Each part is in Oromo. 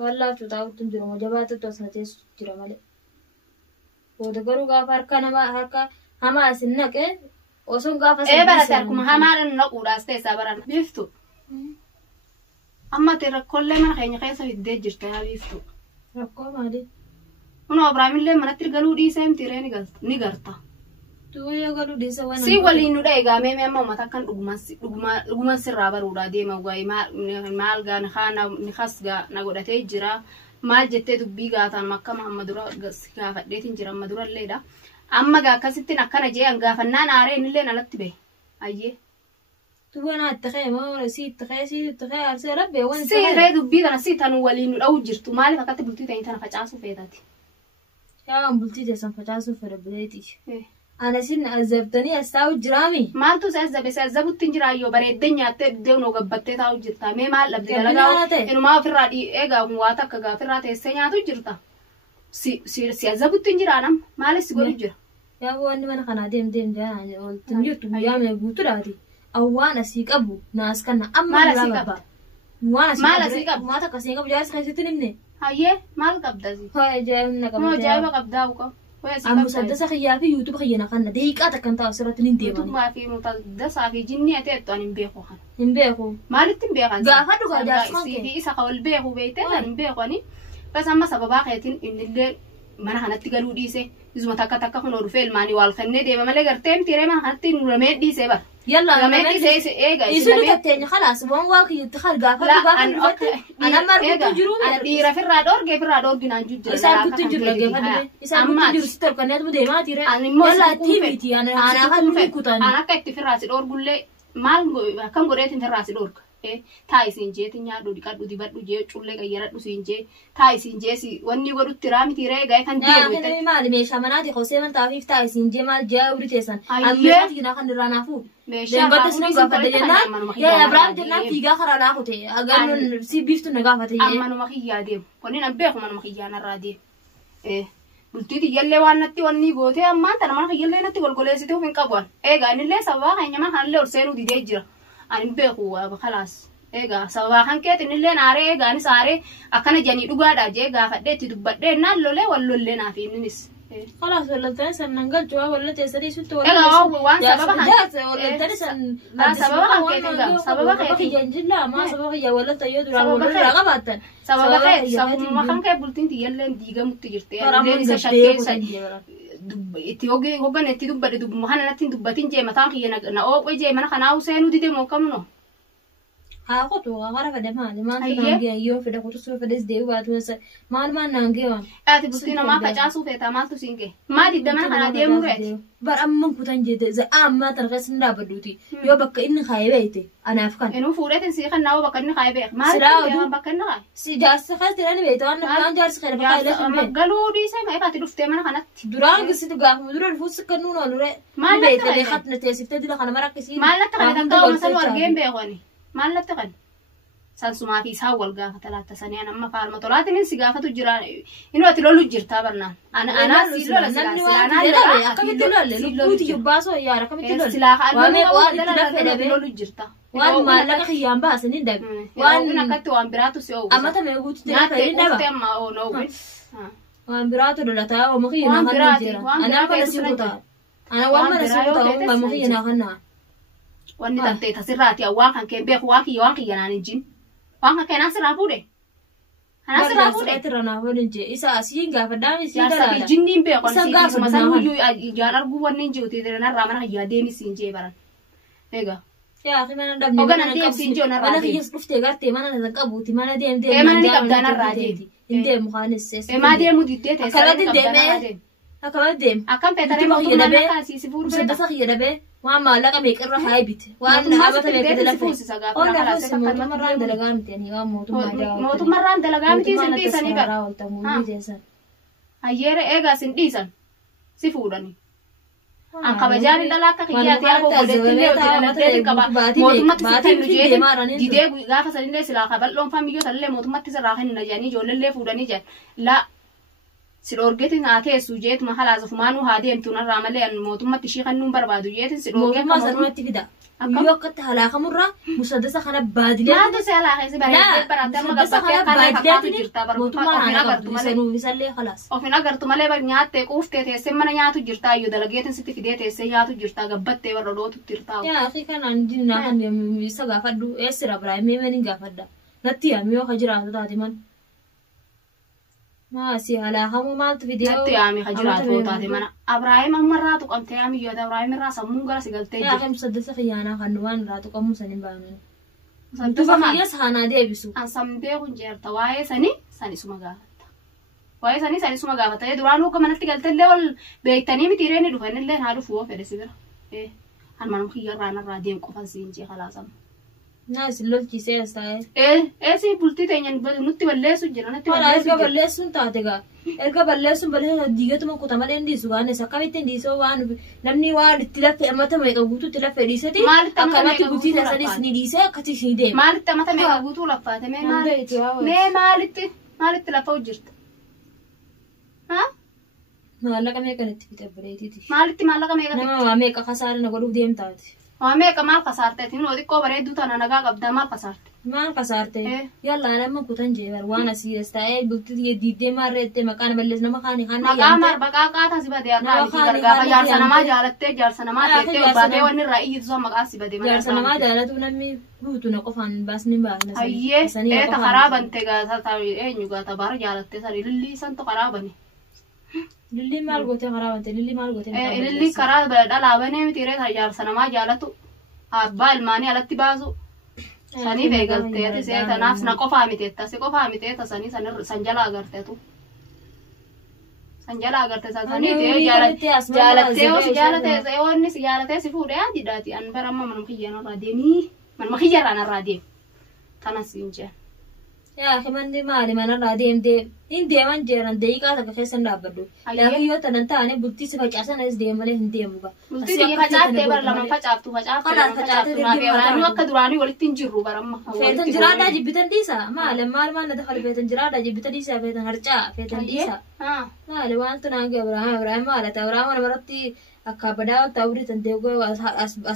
والله تطاوت تنجر وجبات توسنتيس جرا مالي ودغرو غافر كان ما هكا هما سنك وسون غافر إيه بلاتكم هما نقول أستيسا برا بيفتو أما ترى كل ما خيني خيسة في الدجر تهابيفتو ركوا مالي أنا أبراهيم اللي ما نترجلوا دي سام ترى نقرتا تو يا قالوا دي سوى سي ولي إنه ده إجا مم ما تكن رجما سرابر ولا دي ما وجاي ما الجا نخانا نخاس جا نقول تيجرا ما جت تبيجا تان مكة محمد را قصة فديتين جرا مدورة اللي ده أما جا كستين أكنا جي أنجا فنان عارين اللي نلت به أيه تو أنا أتخيل ما ولا سي أتخيل أرسل ربي وين سي ريدو بيدا نسي تانو ولي إنه أو جرتو مالي فكرت بلتي تاني تانا فجأة فيداتي يا أم بلتي تسمع فجأة فربيتي أنا سين أزبتني أستاو جرامي ما أنتو سأزبط تنجرا يو بريد الدنيا تبدون وقبضت تاو جرتا ما لبدي لقاو إنه ما في الرادي إيجا مواتك كجا في الرادي السنة تو جرتا سي أزبط تنجرا نام ما لسه قولي جرا يا أبو أني من خنا ديم جانا قلت تنجرت بيامي بوترادي أو أنا سيك أبو ناس كنا أما ما لسيك أبو ما لسيك أبو ما تكسيك أبو جالس خيستني مني هايه ما القبضة زي هاي جاي منك ما جاي بقبضة وكم مسدسة خيار في يوتيوب خينا خنا دقيقة كنت أسرت ننتي يوتيوب ما في مسدسة في جنية تأتون نبيخو خان نبيخو ما نتنبيخان قافدو قاعد في إسا قول بيخو بيته نبيخواني بس أما سببا خيتين إن اللي mana kanatti galuu dhiise isuma takka kun orufe ilmaanii wal kennee deema malee garteem tiree mana kanatti nuramee dhiise bar yalla nuramee dhiise eega isuu tatteenya khalaas waan waaqi yitti khalgaa ana marku jiru ana dhiira firraa dhoorginaan jujjira isaan kutti jiru lageeffadhe isaan kutti jiru sitor kanneetu deemaa tiree yalla tiimiti ana kan kutan ana akka itti firraa si dhoorgullee maal akkam godheetin firraa si dhoorga taayisin jee tinyaadhu dhiqadhu dibadhu jee cullee qayyaradhu siin jee taayisin jee si wanni godhutti raamiti ree gaa'e kan deemu itti maali meeshaa manaati qosee man taafiif taayisin jee maal jee awri teessan ammeetii gina kan irraa naafu deembata sin gaafate jennaan yaa abrahaam jennaan fiigaa karaa laafute agarnuun si biiftu na gaafate ammanuma kiyyaa deemu wanni nan beeku manuma kiyyaa narraa deemu bultiiti jallee waan natti wanni gootee ammaan tana mana kiyyallee natti golgoleessite hin qabuan eegaa innillee sababaa keenya mana kanallee ol seenuu didee jira ani beeku خلاص إيجا سواء كان كده نلله ناري إيجا نساري أكنا جاني دوغا داجي إيجا فدي تدبّدي نالله ولا لنا في نس خلاص ولا تنسى ننقل جوا ولا تسري سوت ولا إيجا هو وان سببها ولا تنسى لا سببها كده سببها كده جنجل لا ما سببها يا ولا تيود ولا رغبة سببها سبب ما كان كده بولتين تيجي ديجا متجرتي لين سشكل إتيوجي هو كان إتيدوب بدو مهنا نتين دوبتين جي متان خينا نأو وجي منا خناو سينو دي موكمنو ها خطو غارة فده ما تنانجي يوم فده خطو سوى فده زديو باتو نسا ما نانجي وان بسينا ما فجاسو فيتا مالتو سينجي ما دي دمنا خنا دي مرات بار أمم كتان جيدة زي ما ترغس ندا بدوتي يو بكا إن خايبيتي أنا أفكان إنو فورت نسي خناو بكا إن خايبي ما سراو بكا إن خاي سي جارس خايس تراني بيتو أنا كان جارس خير بكا إلا خنبي قالوا دي ساي ما يفاتي دفتي منا خنات duraan gisitu gaafa mudura rufus kannuun olure maal beekte khatna teesiftee dila kana marakisi maal la taqan ta'u masal wargeen beeqoni maal la taqan san sumaati isaa wal gaafa talaata saneen amma faalma tolaatiin si gaafatu jira inu ati lolu jirta barnaan ana si lola silana akamitti lolle lubuuti yubbaaso yaara akamitti lolle silaa waan itti fedhabe lolu jirta waan maallaqa kiyyaan baasanin dabe waan akkatti waan biraatu si oowwisa amata meeguuti tira fedhin daba amma oo no waan biraatu lolataa oo mukii na kan jira ana bala si kutaa ana waan bala si kutaa oo mukii na kan na wanni tantee tasirraati awwaa kan kee beeku waan kiyyanaan injin waan kan keenan sirraa fuudhe ana sirraa fuudhe tirana wani je isa asiin gaafa daami si dara jinniin beekon si isuma san huyyuu ijaan arguu wanni injiuti tirana raamana hayyaa deemi siin jee baran eega yaa akhi mana dabni ogana deem siin jee onarraa mana kiyyas dhuftee gartee mana na qabuuti mana deem mana ni qabdaan arraa deeti indee mukaanis maa deemu diddee teessa akkanatti deemee akkanatti deem akkam feetaree mootummaan akka asiisi fuudhu musaddasa kiyya dabee waan maallaqa meeqirra haayibite waan dhaabata meeqirra lafe on lafe mootummarraan dalagaa miti ani waan mootummarraan dalagaa miti sin dhiisanii bara hayyeere eegaa sin dhiisan si fuudhani an kabajaan dhalaa akka kiyyaati yaa boqodeettillee hojii dhalatteetiin qaba mootummatti si kennu jeetin didee gaafa sanillee silaa kabal'oon faamiyyoo sanillee mootummatti sirraa kenna jedhanii ijoolleellee fuudhanii jedhan laa si dhorgeetiin haa teessu jeetuma halaasufumaanuu haa deemtu narraa malee mootummatti ishii kennuun barbaadu jeetin si dhorgee mootummaa sanumatti fida يوقت هلاك مرة مسدسة خنا بادلة ما تسي هلاك يسي مسدسة خنا بادلة موتوما أنا يسلي خلاص وفي نقرت مالي بق نياتي قوفتي تيسي من نياتو جرتا يو دلقيتن ستي في ديتي سي نياتو جرتا قبتي وردوتو ترتاو يا أخي كان عندي نحن يسقى فدو يسرى براي ميمن قافدا نتيا ميو خجرات دادي من ما سي هلاك مو مالت فيديو نتيا مي خجرات وطادي من أبراهيم أمراتو قمتي يا ميو دا أبراهيم الراس مونغرا سيقلتي يا أخي مسدسة خيانة خنوان راتو قمو سنين بامن تبقى يسخانا دي بسو أن سمبيو جرتا واي سني سمغا واي سني سمغا فتا دورانو كمنتي قلتلي وال بيتاني متيريني دفن اللي هادو فوق فدي سيبر هن منو خيرانا راديم قفا سينجي خلاص ناس اللول كيسي استاي سي بولتي تينين نوتي بلسو جرا نتي ولا ارجع بلسون تاتيغا ارجع بلسون بله ديغت ما كوتا مالين دي سوغان سكايتين دي سو وان نمني وان تلف امتا ميغا غوتو تلف ديستي اكماتي غوتي تسني سني ديسا كتي سيدي مالت متا ميغا غوتو لفات مالت لفا وجرت ها مالك ميغا نتي مالت ميغا نما ميغا خساره نغدو ديم تاتي وامي كمال خسارتي تنو دي كو بريدو تانا نغا قبدا مال خسارتي ما خسارتي يلا انا ما كنت جيبر وانا سيستاي بلتي ديدي مارته مكان بلسنا مخاني خاني مقا مار بقا قاتا سيبدي انا غرغا جارسنا ما جالتي جارسنا ما تيتي بادي وني راي زو مقا سيبدي جارسنا ما جالت ونمي بوتو نقفان باسني بانا اييه ايه خرابن تيغا تاوي اي نيغا تبار جالتي سري للي سنتو خرابني للي مال غوتي خرابنت للي مال غوتي للي خراب دلاواني متيري جارسنا ما جالتو ابا الماني علتي بازو سني بيغلتي سيتا ناس نقفا ميتيتا سي قفا ميتيتا سني سنجلا غرتيتو سنجلا غرتي سني تي جالتي سيوني سيالتي سفودي عندي داتي ان برما من مخيانا راديني من مخيانا رادي تنسينجه يا أخي من دي مالي من الراديم دي إن دي من جيران دي كاتك خيسن دابدو لكن يو تنتاني بلتي سفاج عسان اس دي مالي هندي مبا بلتي دي فجات تبر لما فجابتو فجات راني وقت دراني ولتين جرو برما فيتن جرادا جبتن ديسا ما لما ما ندخل فيتن جرادا جبتن ديسا فيتن هرجا فيتن ديسا ما لوان تنانجي ابراهيم مالت ابراهيم مرتي akabada tawri tandego asma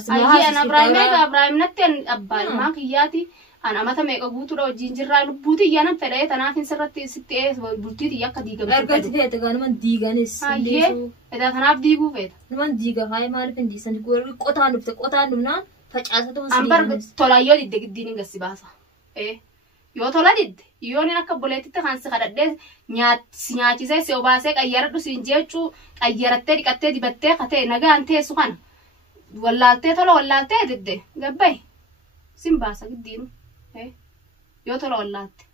انا ابراهيم نتن ابال ما كياتي أنا ما تميك أبوتو لو جينجرا لبوتي يانا فلاي تنافين سرتي ستة بولتي ياك ديجا أرجعت فيها تقول من ديجانيس أيه إذا تناف ديجو فيها من ديجا هاي ما أعرف إندي سند كور قطعان دبت قطعان دمنا فجأة تون أمبر طلعيو ديد الدين قصي باسا إيه يو طلع ديد يو نينا كبولتي تخان سخدة نياتي زي سوباسك أيرتو سينجيتشو أيرتة دكتة دي بتة خته نجا أنتي سخان ولا تة ديد قبي سيمباسا الدين yoo tola wallaatti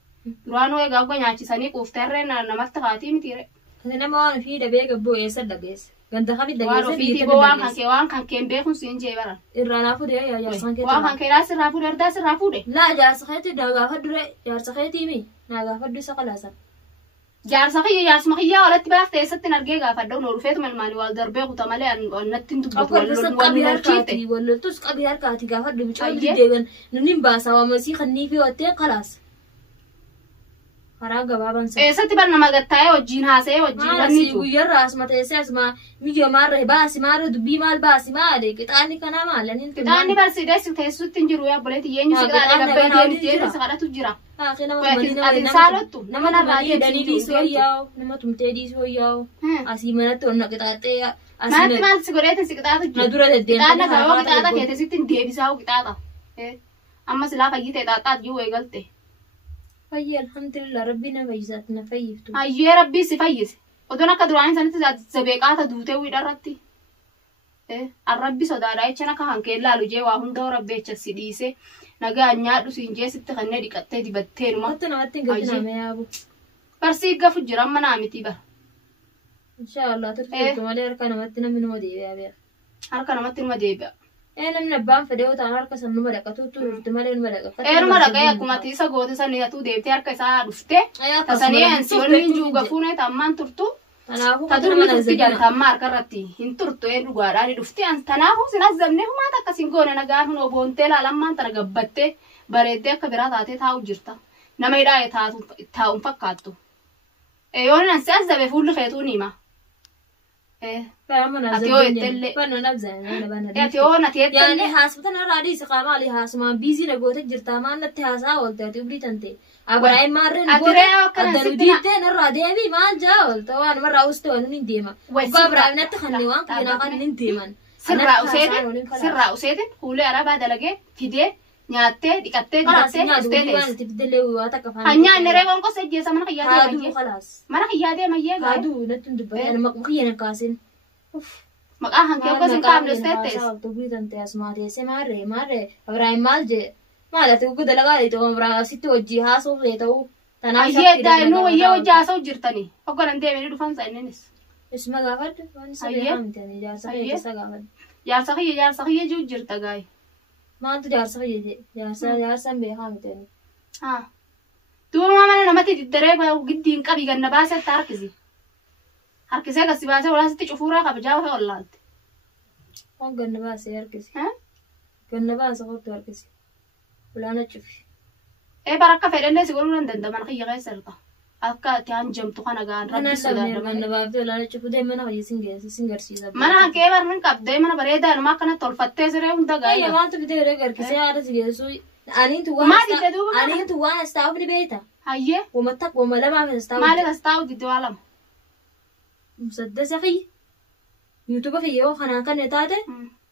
duraanuu egaa uga nyaachisanii quuftarree namatti haatii mitiire nama waan ofii dhabee gabboo eessa dhageesse ganda hafi dhageesse waan ofiitii waan kan keen beekun siin jee baran irraa naa fuudhee jaarsan kee waan kan keenaa sirraa fuudhe ardaa sirraa fuudhe laa jaarsa keetii naa gaafadhure jaarsa keetii mi naa gaafadhu isa qalaasan jaarsa kiyyaa walatti baafte eessatti argee gaafadhu noo dhufeetu malmaanii wal darbee kuta malee annatti hin dubbatu walloltus qabii harkaati gaafadhu bicoolli deegan nuni baasaa waamasii kannii fi wattee qalaas karaa gabaabaan sana eessatti bar nama gattaa'ee wajjiin haasa'ee wajjiin wanni jiru guyyarraa asuma teessee asuma miyyoo maarra baasi maarra dubbii maal baasi maali qixaanni kanaa maalaniin qixaanni barsiideessi teessutti hin jiru yaabboleetti eenyu si qixaanni gabbee deemtee si kadhatu jira nama tumtee dhiisoo yaa'u asii manatti onna qixaaxee manatti maal si godheetin si qixaatu jira dura deddeemte qixaanna yoo qixaata keete sitti hin deebisaa qixaata amma silaa fayyitee xaaxaat jiru eegalte fayyi alhamdulillah rabbi na fayyisaat na fayyiftu ayyee rabbii si fayyise odoon akka duraanii sanitti zabeeqaata duutee wiidharratti arrabbi sodaadhaa jecha akka hankeen laalu jee waa hunda rabbeecha si dhiise nagaa nyaadhu siin jee sitti kannee dhiqattee dibattee numa namatti hin gadiname yaabu barsii gafu jira amma naa miti bara inshaallah turteetu malee harka namatti namni numa deebi'a beeka harka namatti numa deebi'a namni abbaan fedhee utaan harka san numa dhaqatu turte malee numa dhaqatu numa dhaqee akkuma tiisa goote san atu deebitee harka isaa dhufte tasanii ansiyoonni hin juu gafuune tammaan turtu tadurmi turti jaltammaa harka irratti hin turtu dhugaadhaan dhufti tanaafuu sinas zabnee humaata akkasiin goone nagaan hun oboontee laalammaan tana gabbattee bareeddee akka biraa taatee taa'u jirta nama hidhaa taa'uun fakkaattu yoon ansi as zabe fuulli keetuun hima فأنا أتيو يتلي فأنا نبزة أنا بنا أتيو نتيتلي يعني حاسبتنا رادي سقام علي حاسما بيزي نقول تجرتا ما نتهاسا ولا تبلي تنتي أبراي مرة نقول الدرودي تنا رادي أبي ما جاول توان مرة أستوى ننديما وقبل نتخني وان كنا قان ننديما سرّا أسيدن هولي أربعة دلقة فيدي نياتة دكتة hanya nerewon ko sa jesa mana kaya hadu خلاص mana kaya dia maye hadu natun dubai ana makhiyan kasin makahan ko ko sin kam stetes to bidan te asmare se mare abrai malje mala to ko dalaga ito amra sito ji haso reto tana aye da no ye wajja so jirtani ko nan de meni dufan sa nenis isma gafad wan sa hamtani ya sahiye ju jirta gai ما أنت جالسة يجي جالسة بيها متاني تو ما أنا نمتي تدري وجدين كابي جنة بس تركزي هركزي كسي بس ولا ستشوفورا كبجاوه والله هون جنة بس يركزي جنة بس هو تركزي ولا أنا تشوفي إيه بركة فعلا سيقولون عندنا ما نخيّ غير سرقة أكا تيان جم تخانا جان أنا سامي جنة بس ولا أنا تشوف دايما أنا هاي سينجر سيدا ما أنا كيف أرمن كاب دايما أنا بريدا أنا ما كنا تولفتة زره وندا جاي ما أنت بدي رجع كسي هذا سيجي سوي أني تو وانا استاو في بيته هيه ومتك وما ما في استاو ما لك استاو دي دوالم مسدس أخي يوتيوب في يو خنا كان نتاته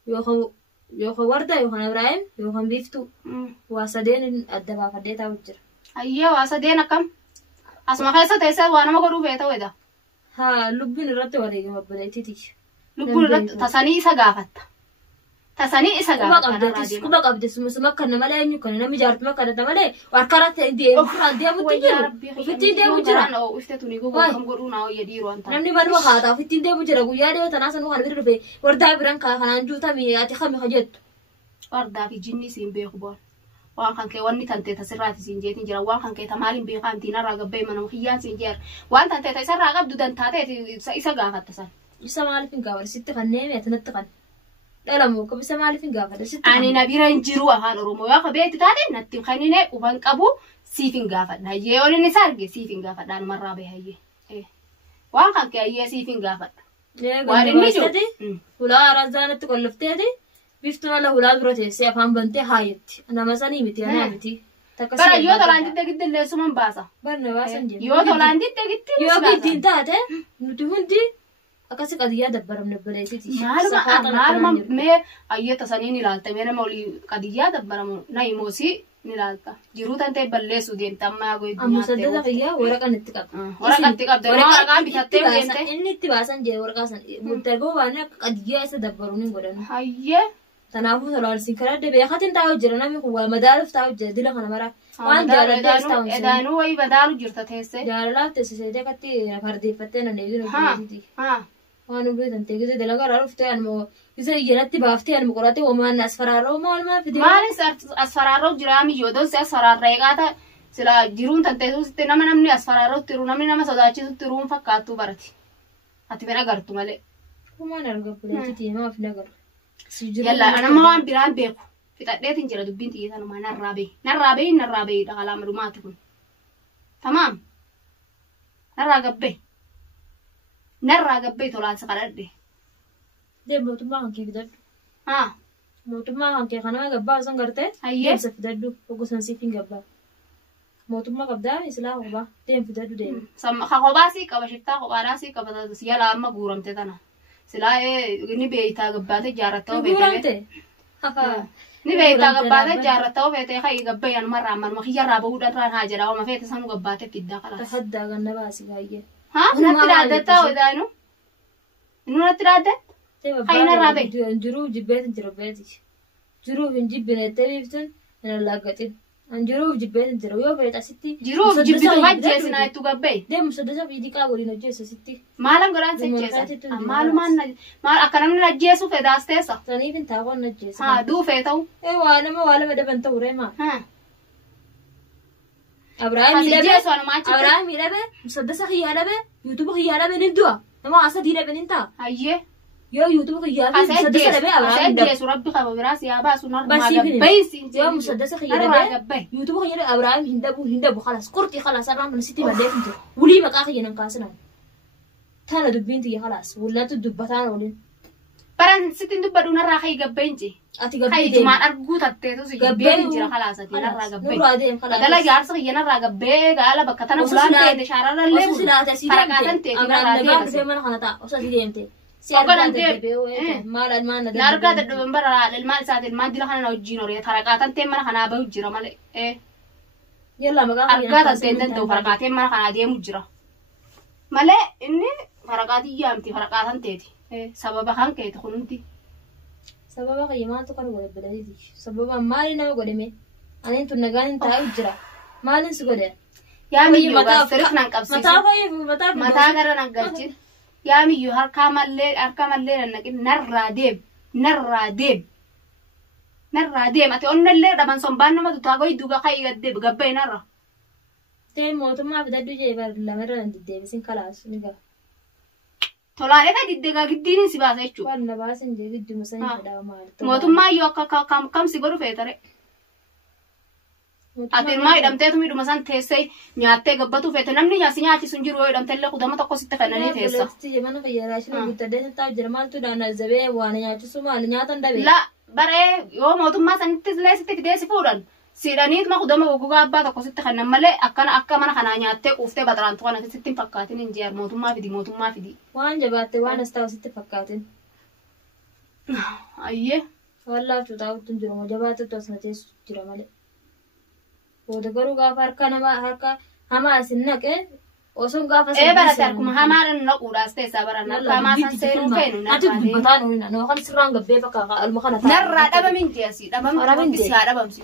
يو ورده يو خنا إبراهيم يو خنا بيفتو واسدين الدبا فديتا وجر هيه واسدين كم asma kaysa taysa wana ma goru beta weda ha lubbin ratte wale ma baleti ti lubbin ratte tasani isa gafatta kuba qabdes musuma kana mala enyu kana nami jart ma kana tamale warkarate inde dia butijiru fitinde bujira no iftetuni go kam goru na o yediru anta namni ban ma khata fitinde bujira gu yade tanasan wa halbiru be warda biran ka kana juta mi ati khami khajet warda fi jinni simbe khubon waan kan kee wanni tante tasirraati siin jeetin jira waan kan kee tamaalin beekan tina raga bay manam khiyaan siin jeer waan tante tasirraa qabdu dan taate isa gaafatta san isa maalifin gaafada sitti kanneen etanatti kan dhalamu ko isa maalifin gaafada sitti ani nabira injiru afaan oromoo yaa qabeeti taate natti kanine uban qabu siifin gaafadha yee onin isa arge siifin gaafadhaan marraa bay hayye waan kan kee hayye siifin gaafadha waan inni jiru ulaa arazaanatti qollofteeti biftuna la hulaa birote se afaan bante haayatti nama sanii miti ana miti bara yoo tolaanti degidde leesuman baasa barna baasan jedhe yoo tolaanti degidde yoo giddiin taate nuti hundi akkasi qadiyyaa dabbaramne baleetiti maaluma mee ayyetta saniin ilaalta mee nama olii qadiyyaa dabbaramu na imoosi ni ilaalta jiruu tantee balleessu deemta ammaa goydu musaddada fayyaa waraqaan itti qabda waraqatti qabda waraqaan bitattee deemte inni itti baasan jedhe waraqaa san murteegoo waan akka qadiyyaa isa dabbaruun hin godhanu hayyee تنافس الوالسين كراد بياخدين تاوجر أنا مخوا مدارس تاوجر دي لخنا مرة وان جال دارس تاوجر إدانو وي بدارو جرت تهسه جال لا تسيسه ده كتي فردي فتنا نيجي نجي وانو بيدن تيجي ده لقى عرفته أنا مو إذا ينتي بافتي أنا مقولاتي وما الناس فرارو ما في دي ما نس أسفرارو جرامي يودو سه أسفرار ريقاتا سلا جيرون تنتهو ستنا من أمني أسفرارو تيرون أمني نما سوداچي تيرون فكاتو براتي أتبنا قرطو ماله وما نرجع بلاتي تي ما في نقر يلا أنا ما وان بيران بيكو في تقدير تنجرا دبين تيجي أنا ما نرابي ده على معلوماتكم تمام نرابي طلع سكرت ده موت ما كان كيف ده موت ما كان كيف أنا ما جبا أصلا قرته أيه سف ده وقصنا سيفين جبا موت ما قبضة إسلام جبا تيم في ده سام خباسي كبشتة خباراسي كبدا سيالا أما غورم تدنا سلا ni beeyta gabbaate jaarratoo beete ni beeyta gabbaate jaarratoo beete khay gabbayan marra man ma khiyara bawudan ran hajara ma feete sanu gabbaate fidda kala tahadda ganna baasi gayye natti raadata wadaanu natti raadat khayna raabe juru jibbeet jirobeeti juru hinjibbine tebiftun ana lagatin anjuru jibbeet jiro yo beeta sitti juru jibbitu wajjeesina itu gabbay dem musaddasa fi ka wali najjeesa sitti maalam garan sejjeesa maalumaan maal akkanamni najjeesu fedaasteesa saniifin taaqoon najjeesa duu feetau waalama daban ta'ure ma Abrahaam ilabe musaddasa khiyya ilabe yuutuba khiyya ilabe nindua nama asa diina beninta ayye yo yuutuba khiyya musaddasa ilabe Abrahaam ilabe rabbi khaba biras ya ba sunar ma baysi yo musaddasa khiyya ilabe yuutuba khiyya ilabe Abrahaam hindabu khalas qurti khalas Abrahaam nasiti badefinto wuli maqa khiyya nan kaasana تانا دبينتي خلاص ولا تدبتان ولين بران ستين دبدو نرى خي قبينتي أتي خي قبينتي جمان أرجوت التيتو سي قبين جرا خلاص أتي نرى قبين نورا ديم خلاص قال لك عارس خي نرى قبين قال بكتنا فلان تيجي شارع اللي فرقاتن تيجي نرى ديم في من خناتا وصل ديمتي وكان ديم مال المال نارجع تدبن برا المال ساعة المال دي لخنا نوجينو ريه فرقاتن تيم من خنا بوجرا مال إيه يلا ما أرجع تسيدن تو فرقاتن من خنا ديم وجرا مال إني فرقاتي يامتي فرقاتن تيجي سبب خان كي تخونتي سبب قيمان تقرب ولا بلدي سبب مالي نما قدمي أنا أنتو نجان تاو جرا مالين سقوده يا ميو بس نانكبسي متى كرنا نقلتي يا ميو هركام الليل نرى ديب أتي أن الليل دمان صنبان ما تتاقوي دوغا خي قدب قبي نرى تيم موتو ما بدأ جيبار لمرة عند الديب سين خلاص نيجا تولاني تديدغا قديني سباسه يچو ولا باسن دي قد مسن فدا مال موتما يو كم سيغرو فيتره أتين ما يدمتي تمي دمسان تيسي نياتي غبطو فيت نمني نياسي نياتي سنجرو يدمتي لك قدامه تقو ست فناني تيسا تي من خيراش نو بتدين تا جرمان تو دانا زبي وانا نياتي سومال نياتن دبي لا بري يو موتما سنتس ليس تكديسي فودن سيرانيت ما قدامه غوغا با تقو ست خنا ملي اكا من خنا نياتي قوفته بدران تو انا ستين فكاتين انجير موتما فيدي وان جباتي وان استاو ست فكاتين ايه والله تطاو تنجرو جباتي توسنتيس جرمالي ودغرو غافر كنما هما سنك وسون غافر ايه براتكم هما نقودا استيسا برنا كما سنسيرو فين ناتي بطانو نو خل سران غبي بكا المخنا نرى دبا من جيسي دبا من سي دبا مسي